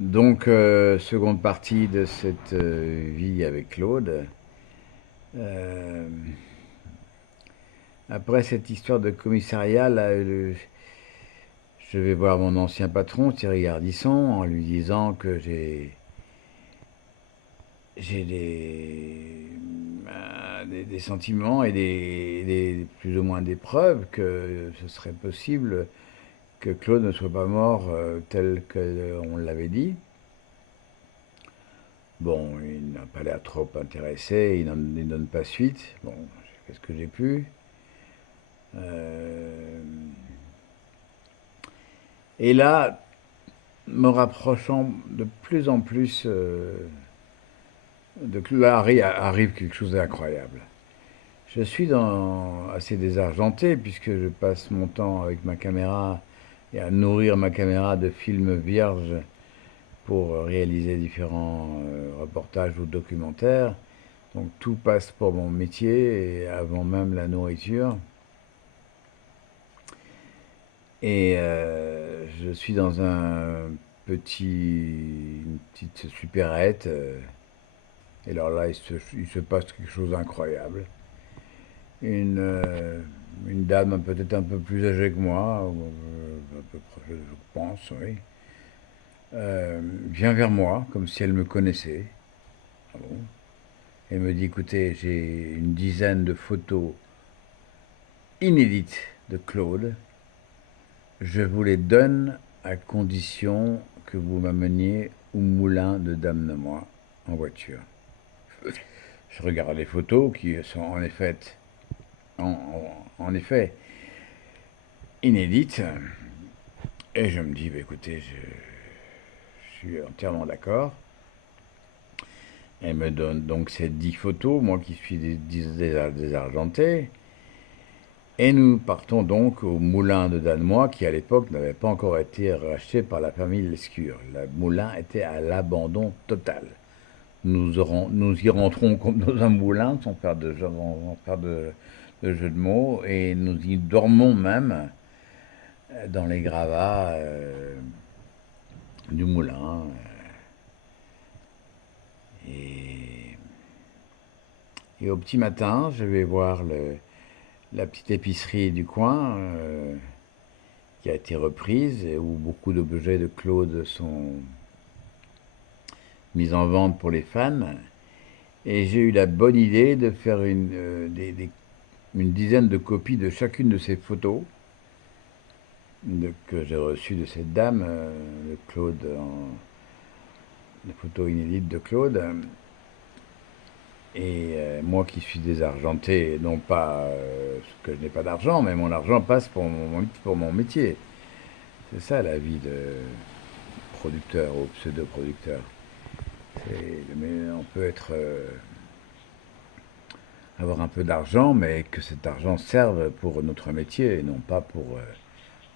Donc, seconde partie de cette vie avec Claude. Euh, Après cette histoire de commissariat, là, je vais voir mon ancien patron, Thierry Ardisson, en lui disant que j'ai des sentiments et plus ou moins des preuves que ce serait possible que Claude ne soit pas mort tel qu'on l'avait dit. Bon, il n'a pas l'air trop intéressé, il donne pas suite. Bon, j'ai fait ce que j'ai pu. Euh, et là, me rapprochant de plus en plus là arrive quelque chose d'incroyable. Je suis assez désargenté puisque je passe mon temps avec ma caméra et à nourrir ma caméra de films vierges pour réaliser différents reportages ou documentaires. Donc tout passe pour mon métier et avant même la nourriture. Et je suis dans une petite supérette. Et alors là, il se passe quelque chose d'incroyable. Une, euh, une dame peut-être un peu plus âgée que moi, à peu près, je pense, oui, vient vers moi comme si elle me connaissait. Ah bon. Elle me dit, écoutez, j'ai une dizaine de photos inédites de Claude. Je vous les donne à condition que vous m'ameniez au moulin de Dame de Moi en voiture. Je regarde les photos qui sont en effet inédites et je me dis, bah, écoutez, je suis entièrement d'accord. Elle me donne donc ces 10 photos, moi qui suis désargenté. Et nous partons donc au moulin de Danemois, qui à l'époque n'avait pas encore été racheté par la famille Lescure. Le moulin était à l'abandon total. Nous y rentrons comme dans un moulin, sans faire de jeu de mots, et nous y dormons même dans les gravats du moulin. Et, et au petit matin, je vais voir la petite épicerie du coin qui a été reprise et où beaucoup d'objets de Claude sont mis en vente pour les fans. Et j'ai eu la bonne idée de faire une dizaine de copies de chacune de ces photos que j'ai reçues de cette dame, de Claude, des photos inédites de Claude. Et moi qui suis désargenté, non pas que je n'ai pas d'argent, mais mon argent passe pour mon métier. C'est ça la vie de producteur ou pseudo-producteur. Mais on peut avoir un peu d'argent, mais que cet argent serve pour notre métier et non pas pour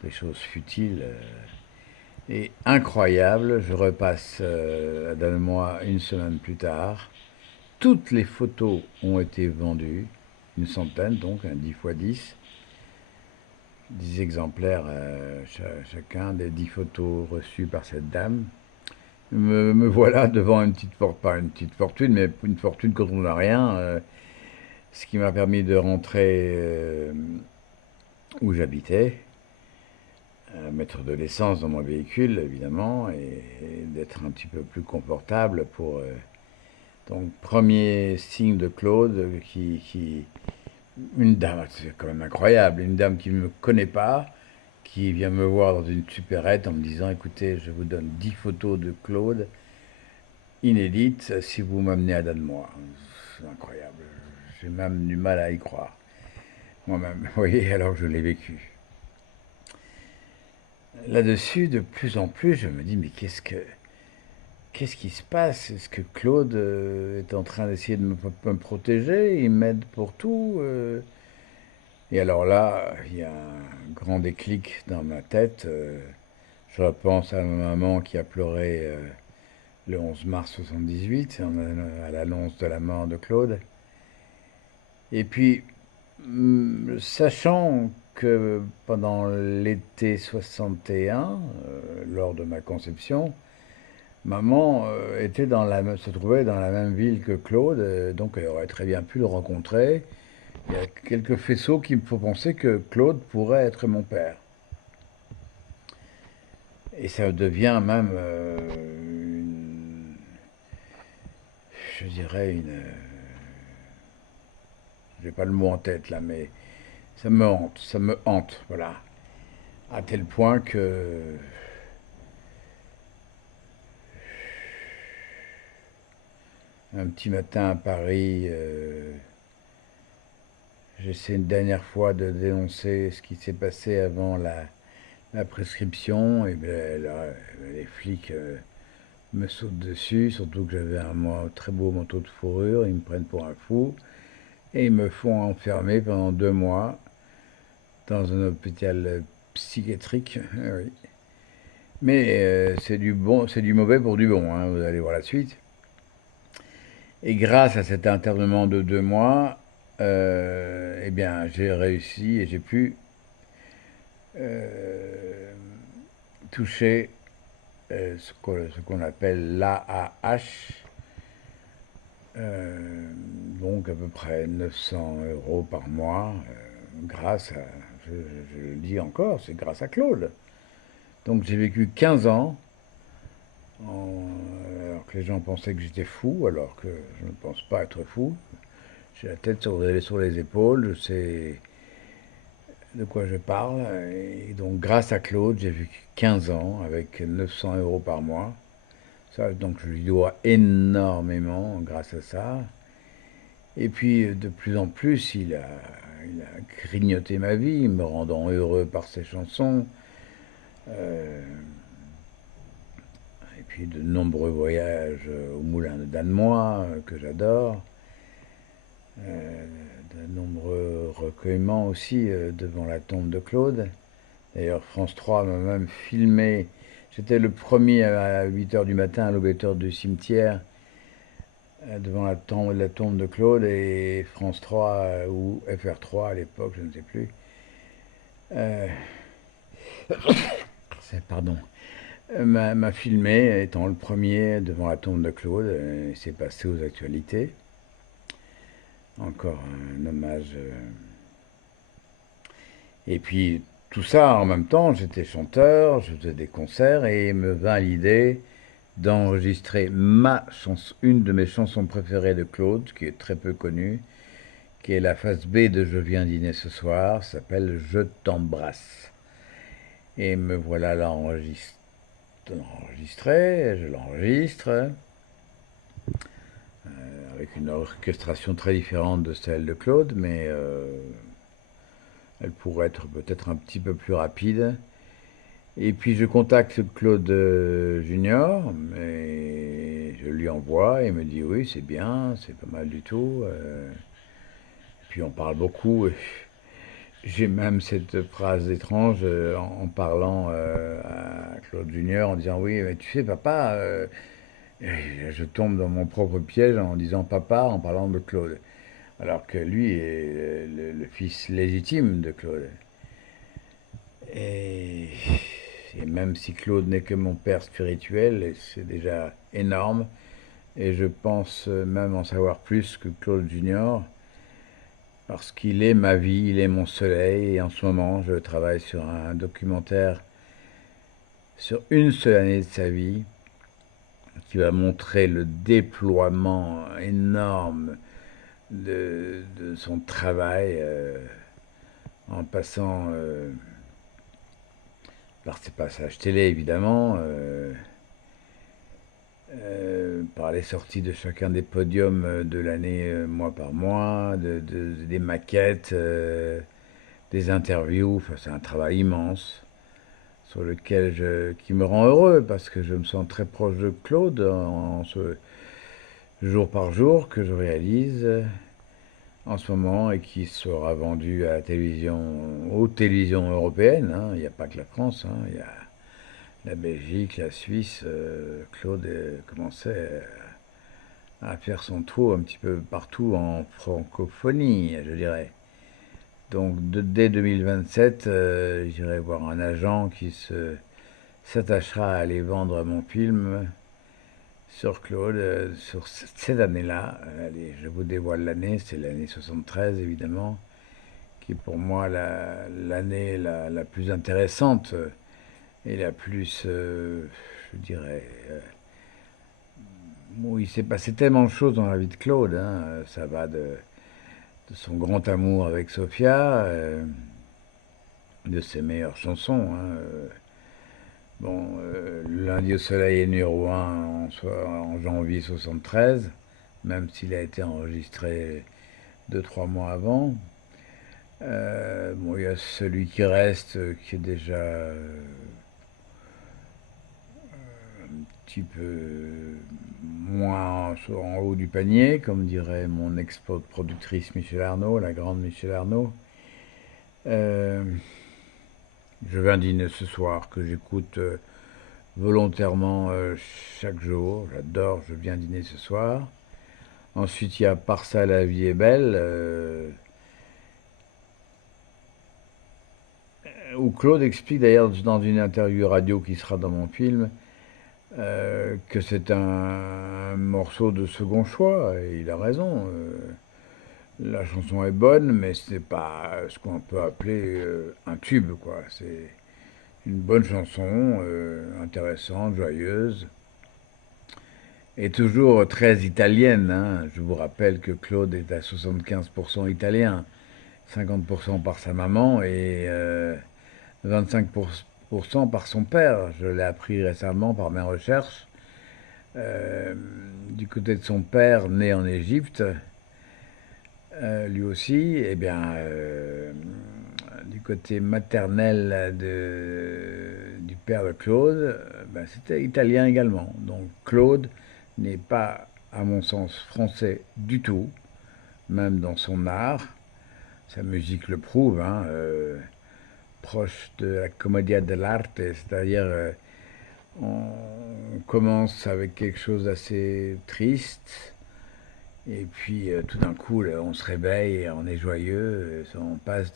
des choses futiles. Et incroyable, je repasse dans moi une semaine plus tard. Toutes les photos ont été vendues, une centaine donc, un 10 fois 10, 10 exemplaires chacun des 10 photos reçues par cette dame. Me voilà devant pas une petite fortune, mais une fortune quand on n'a rien, ce qui m'a permis de rentrer où j'habitais, mettre de l'essence dans mon véhicule évidemment, et d'être un petit peu plus confortable pour... donc premier signe de Claude une dame, c'est quand même incroyable, une dame qui ne me connaît pas, qui vient me voir dans une supérette en me disant, écoutez, je vous donne 10 photos de Claude inédites si vous m'amenez à Danemois. C'est incroyable. J'ai même du mal à y croire. Moi-même, vous voyez, alors que je l'ai vécu. Là-dessus, de plus en plus, je me dis, mais qu'est-ce qui se passe? Est-ce que Claude est en train d'essayer de me protéger? Il m'aide pour tout? Et alors là, il y a un grand déclic dans ma tête. Je repense à ma maman qui a pleuré le 11 mars 78, à l'annonce de la mort de Claude. Et puis, sachant que pendant l'été 61, lors de ma conception, Maman se trouvait dans la même ville que Claude, donc elle aurait très bien pu le rencontrer. Il y a quelques faisceaux qui me font penser que Claude pourrait être mon père. Et ça devient même, je dirais, j'ai pas le mot en tête là, mais ça me hante, voilà. À tel point que un petit matin à Paris, j'essaie une dernière fois de dénoncer ce qui s'est passé avant la prescription, et bien là, les flics me sautent dessus, surtout que j'avais très beau manteau de fourrure, ils me prennent pour un fou, et ils me font enfermer pendant 2 mois dans un hôpital psychiatrique. Oui. Mais c'est du bon, c'est du mauvais pour du bon, hein, vous allez voir la suite. Et grâce à cet internement de 2 mois, eh bien, j'ai réussi et j'ai pu euh, toucher ce qu'on appelle l'AAH, donc à peu près 900 euros par mois, grâce à, je, je le dis encore, c'est grâce à Claude. Donc j'ai vécu 15 ans, alors que les gens pensaient que j'étais fou, alors que je ne pense pas être fou. J'ai la tête sur les épaules, je sais de quoi je parle. Et donc grâce à Claude, j'ai vécu 15 ans avec 900 euros par mois. Ça, donc je lui dois énormément grâce à ça. Et puis de plus en plus, il a grignoté ma vie, me rendant heureux par ses chansons. Euh, et puis de nombreux voyages au Moulin de Danemois que j'adore. Euh, de nombreux recueillements aussi devant la tombe de Claude. D'ailleurs, France 3 m'a même filmé. J'étais le premier à 8 heures du matin à l'ouverture du cimetière devant la tombe de Claude, et France 3 ou FR3 à l'époque, je ne sais plus. Euh, pardon. M'a filmé étant le premier devant la tombe de Claude. Et c'est passé aux actualités. Encore un hommage. Et puis tout ça en même temps, j'étais chanteur, je faisais des concerts et me vint l'idée d'enregistrer une de mes chansons préférées de Claude, qui est très peu connue, qui est la face B de Je viens dîner ce soir, s'appelle Je t'embrasse. Et me voilà là enregistré, je l'enregistre, avec une orchestration très différente de celle de Claude, mais elle pourrait être peut-être un petit peu plus rapide. Et puis je contacte Claude Junior, et je lui envoie, et il me dit oui, c'est bien, c'est pas mal du tout. Puis on parle beaucoup. J'ai même cette phrase étrange en parlant à Claude Junior en disant oui, mais tu sais, papa, et je tombe dans mon propre piège en disant papa en parlant de Claude. Alors que lui est le fils légitime de Claude. Et, et même si Claude n'est que mon père spirituel, c'est déjà énorme. Et je pense même en savoir plus que Claude Junior, parce qu'il est ma vie, il est mon soleil. Et en ce moment, je travaille sur un documentaire sur une seule année de sa vie, qui va montrer le déploiement énorme de son travail, en passant par ses passages télé évidemment, par les sorties de chacun des podiums de l'année mois par mois, des maquettes, des interviews. Enfin, c'est un travail immense sur qui me rend heureux parce que je me sens très proche de Claude en ce jour par jour que je réalise en ce moment, et qui sera vendu à la télévision, aux télévisions européennes, hein. Il n'y a pas que la France, hein. Il y a la Belgique, la Suisse. Claude commençait à faire son trou un petit peu partout en francophonie, je dirais. Donc dès 2027, j'irai voir un agent qui s'attachera à aller vendre mon film sur Claude, sur cette année-là. Allez, je vous dévoile l'année, c'est l'année 73 évidemment, qui est pour moi l'année la plus intéressante et la plus, je dirais, où il s'est passé tellement de choses dans la vie de Claude, hein. Ça va de son grand amour avec Sophia, de ses meilleures chansons, hein. Bon, Lundi au soleil est numéro un en janvier 73, même s'il a été enregistré 2 3 mois avant. Bon, il y a celui qui reste, qui est déjà un petit peu moins en haut du panier, comme dirait mon ex-productrice Michel Arnaud, la grande Michel Arnaud. Euh, je vais dîner ce soir, que j'écoute volontairement chaque jour. J'adore, je viens dîner ce soir. Ensuite, il y a Par ça, la vie est belle, où Claude explique d'ailleurs dans une interview radio qui sera dans mon film que c'est un morceau de second choix, et il a raison. La chanson est bonne, mais ce n'est pas ce qu'on peut appeler un tube, quoi. C'est une bonne chanson, intéressante, joyeuse, et toujours très italienne, hein. Je vous rappelle que Claude est à 75% italien, 50% par sa maman et 25% par son père. Je l'ai appris récemment par mes recherches. Du côté de son père, né en Égypte, lui aussi, eh bien, du côté maternel du père de Claude, ben, c'était italien également. Donc Claude n'est pas, à mon sens, français du tout, même dans son art. Sa musique le prouve, hein, proche de la commedia dell'arte, c'est-à-dire on commence avec quelque chose d'assez triste, et puis tout d'un coup, là, on se réveille et on est joyeux, on passe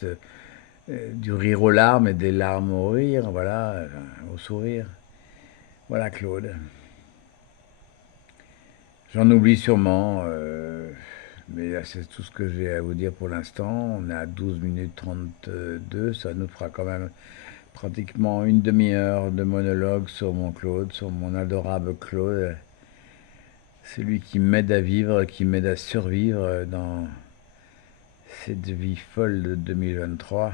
du rire aux larmes et des larmes au rire, voilà, au sourire. Voilà Claude. J'en oublie sûrement, mais là, c'est tout ce que j'ai à vous dire pour l'instant. On est à 12 minutes 32, ça nous fera quand même pratiquement une demi-heure de monologue sur mon Claude, sur mon adorable Claude, celui qui m'aide à vivre, qui m'aide à survivre dans cette vie folle de 2023.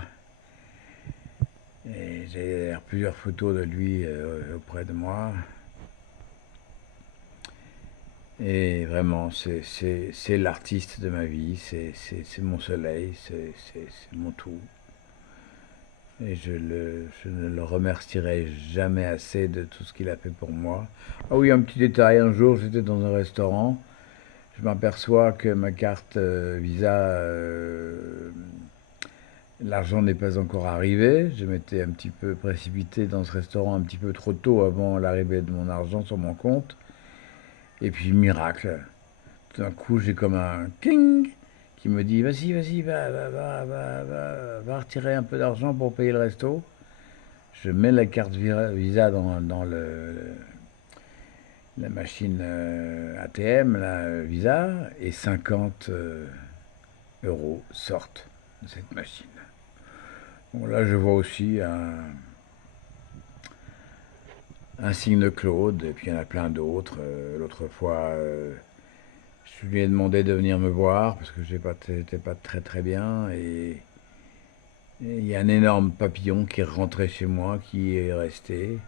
Et j'ai plusieurs photos de lui auprès de moi. Et vraiment, c'est l'artiste de ma vie, c'est mon soleil, c'est mon tout. Et je ne le remercierai jamais assez de tout ce qu'il a fait pour moi. Ah oui, un petit détail, un jour j'étais dans un restaurant, je m'aperçois que ma carte Visa, l'argent n'est pas encore arrivé. Je m'étais un petit peu précipité dans ce restaurant un petit peu trop tôt avant l'arrivée de mon argent sur mon compte. Et puis, miracle, tout d'un coup, j'ai comme un cling qui me dit vas-y, vas-y, va retirer un peu d'argent pour payer le resto. Je mets la carte Visa dans la machine ATM, la Visa, et 50 euros sortent de cette machine. Bon, là, je vois aussi un signe de Claude, et puis il y en a plein d'autres. L'autre fois, je lui ai demandé de venir me voir parce que j'étais pas très très bien, et il y a un énorme papillon qui est rentré chez moi, qui est resté.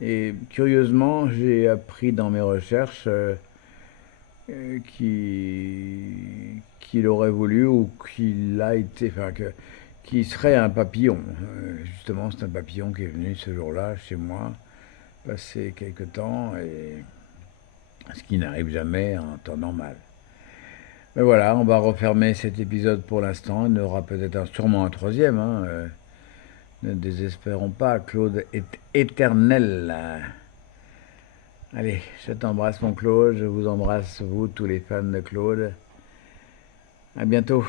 Et curieusement, j'ai appris dans mes recherches qu'il aurait voulu ou qu'il a été, enfin qui serait un papillon. Justement, c'est un papillon qui est venu ce jour-là chez moi, passer quelque temps, et ce qui n'arrive jamais en temps normal. Mais voilà, on va refermer cet épisode pour l'instant. Il y en aura peut-être sûrement un troisième, hein. Ne désespérons pas, Claude est éternel. Allez, je t'embrasse mon Claude, je vous embrasse vous, tous les fans de Claude. À bientôt.